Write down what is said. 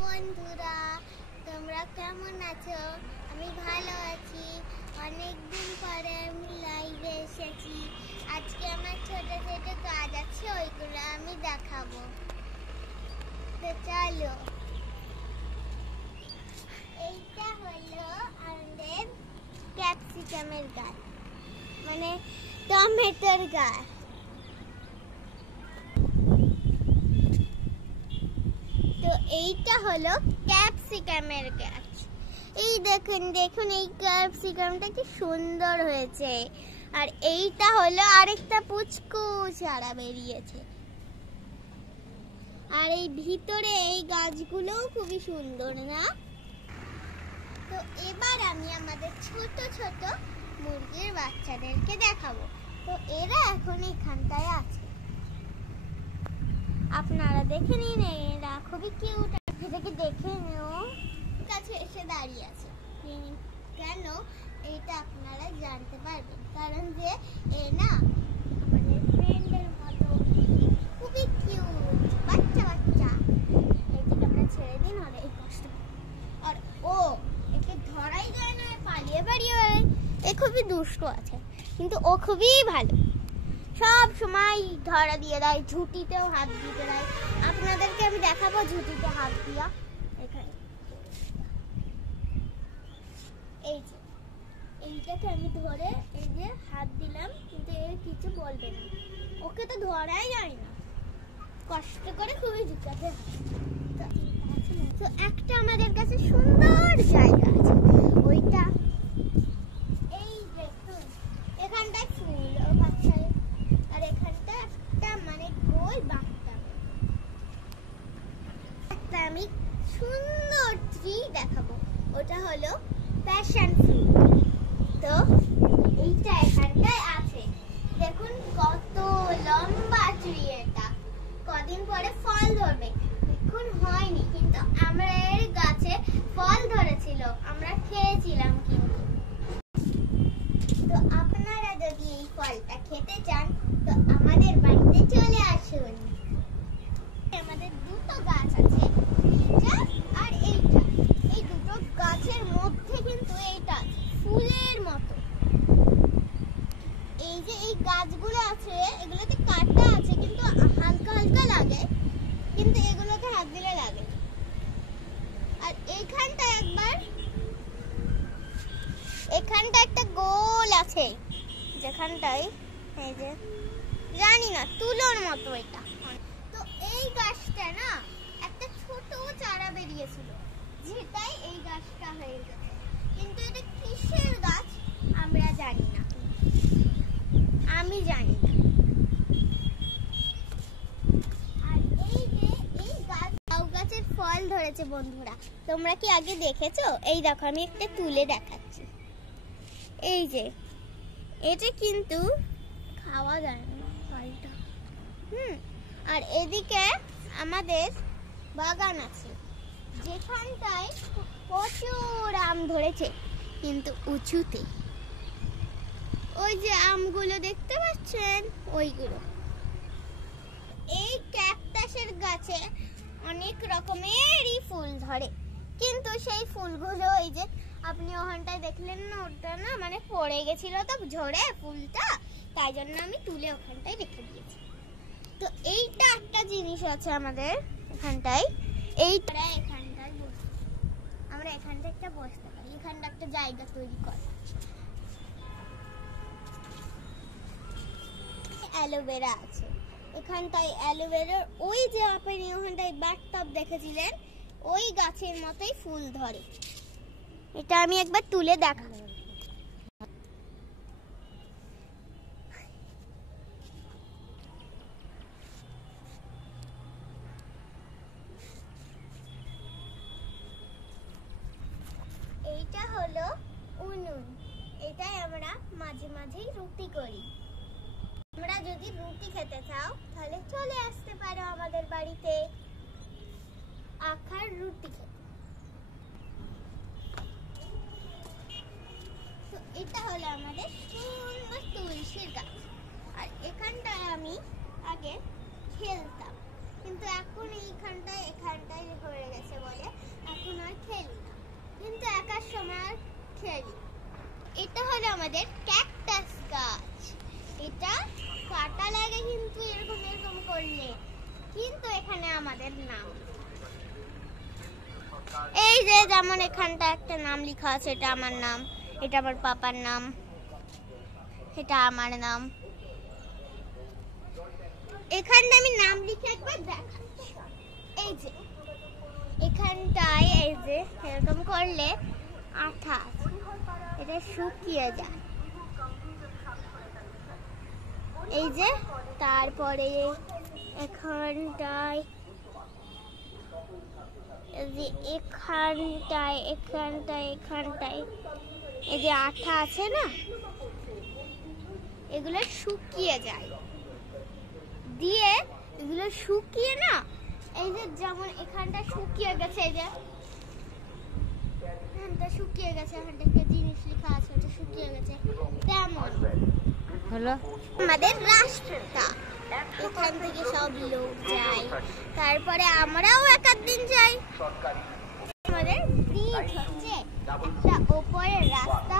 বন্ধুরা, তোমরা কেমন আছো? আমি ভালো আছি। অনেকদিন পরে আমি লাইভে এসেছি। আজকে আমার ছোট ছোট কাজ আছে, ওইগুলো আমি দেখাবো। তো চলো। এইটা হলো আমাদের ক্যাপসিকামের গাছ, মানে টমেটোর গাছ। তো এইটা হলো ক্যাপসিকামের গাছ। এই দেখুন দেখুন, এই ক্যাপসিকামটা কি সুন্দর হয়েছে। আর এইটা হলো আরেকটা পুচকু চারা বেরিয়েছে। আর এই ভিতরে এই গাছগুলোও খুবই সুন্দর না? তো এবার আমি আমাদের ছোট ছোট মুরগির বাচ্চাদেরকে দেখাবো। তো এরা এখন এখানটায় আছে, আপনারা দেখে নিন। এরা খুবই কিউট। এটাকে দেখে নিও। কাছে এসে দাঁড়িয়ে আছে কেন, এটা আপনারা জানতে পারবেন, কারণ যে এ না আমাদের ফ্রেন্ডের মতো খুবই কিউট বাচ্চা বাচ্চা। এটাকে আমরা ছেড়ে দিন, আর এই কষ্ট। আর ও একে ধরাই যায় না, পালিয়ে পালিয়ে বেড়ায়। এ খুবই দুষ্ট আছে, কিন্তু ও খুবই ভালো। সব সময় ধরা দিয়ে দেয়, ঝুঁটিতেও হাত দিতে দেয়। আপনাদেরকে আমি দেখাবো ঝুঁটিতে হাত দিয়া। এখানে এই যে এইটাকে আমি ধরে এই যে হাত দিলাম, কিন্তু এ কিছু বলবে না। ওকে তো ধরাই যায় না, কষ্ট করে খুবই জিজ্ঞাসা। তো একটা আমাদের কাছে সুন্দর জায়গা আছে, ওইটা এই দেখুন। এখানটায় ফুল ও বাচ্চা, আর এখানটা একটা মানে গোল বাঁকটা। একটা আমি সুন্দর ট্রি দেখাবো, ওটা হলো প্যাশন ফ্রুট। তো এইটা এখানটায় আছে, দেখুন কত লম্বা ট্রি। এটা কদিন পরে ফল ধরবে, এখন হয়নি, কিন্তু আমাদের গাছে ফল ধরেছিল, আমরা খেয়েছিলাম। কিন্তু তো আপনারা যদি এই ফলটা খেতে চান, তো আমাদের বাড়িতে চলে আসুন। আমাদের দুটো গাছ আছে, এইটা আর এইটা। এই দুটো গাছের মধ্যে কিন্তু এইটা ফুলের মতো। এই যে এই গাছগুলো আছে, এগুলোতে কাঁটা আছে, কিন্তু হালকা হালকা লাগে, কিন্তু এগুলোকে হাত দিলে লাগে। আর এইখানটা একবার এখানটা একটা গোল আছে, যেখানটায় এই যে জানি না তুলোর মতো এটা। তো এই গাছটা না একটা ছোট চারা বেরিয়েছিল, যেটাই এই গাছটা হয়ে গেছে। কিন্তু এটা কিসের গাছ আমরা জানি না, আমি জানি না। আর এই যে এই গাছ, লাউ গাছের ফল ধরেছে বন্ধুরা, তোমরা কি আগে দেখেছো? এই দেখো, আমি একটা তুলে দেখাচ্ছি। এই যে এটা কিন্তু খাওয়া যায় না ফলটা। আর এদিকে আমাদের বাগান আছে, যেখানটায় প্রচুর আম ধরেছে, কিন্তু উঁচুতে। ওই যে আমগুলো দেখতে পাচ্ছেন, ওইগুলো। এই ক্যাকটাসের গাছে অনেক রকমেরই ফুল ধরে, কিন্তু সেই ফুলগুলো এই যে আপনি ওখানটায় দেখলেন না, ওটা না মানে পড়ে গেছিল তো ঝরে ফুলটা, তাই জন্য আমি তুলে ওখানটায় রেখে দিয়েছি। তো এইটা একটা জিনিস আছে আমাদের এখানটায়, এইটা এখানটায় বসে আমরা এখানটা একটা বসতে পারি, এখানটা একটা জায়গা তৈরি করা। অ্যালোভেরা আছে এখানটায়, অ্যালোভেরার ওই যে আপনি ওখানটায় বাথটব দেখেছিলেন, ওই গাছের মতোই ফুল ধরে। এটা আমি একবার তুলে দেখাবো। এইটা হলো উনুন, এটাই আমরা মাঝে মাঝেই রুটি করি। তোমরা যদি রুটি খেতে চাও, তাহলে চলে আসতে পারো আমাদের বাড়িতে আখার রুটি খেতে। তো এটা হলো আমাদের সুন্দর তুলসীর গাছ। আর এখানটায় আমি আগে খেলতাম, কিন্তু এখন এখানটায় হয়ে গেছে বলে চেরি। এটা হলো আমাদের ক্যাকটাস গাছ। এটা কাটা লাগে কিন্তু এরকম এরকম করলে, কিন্তু এখানে আমাদের নাম, এই যে যেমন এখানটা একটা নাম লেখা আছে, এটা আমার নাম, এটা আমার পাপার নাম, এটা আমার নাম। এখানটা আমি নাম লিখে একবার দেখাচ্ছি। এই যে এখানটায় এই যে এরকম করলে আঠা আছে, এটা শুকিয়ে যায়। এই যে তারপরে এখানটায় এখানটায় এখানটায় এখানটায় এই যে আঠা আছে না, এগুলো শুকিয়ে যায়, দিয়ে এগুলো শুকিয়ে না, এই যে যেমন এখানটা শুকিয়ে গেছে, এই যে এখানটা শুকিয়ে গেছে, এখানটা একটা জিনিস লেখা আছে, ওটা শুকিয়ে গেছে, তেমন হলো আমাদের রাস্তা। এখান থেকে সব লোক যায়, তারপরে আমরাও এক দিন যাই। আমাদের ব্রিজ হচ্ছে একটা ওপরের রাস্তা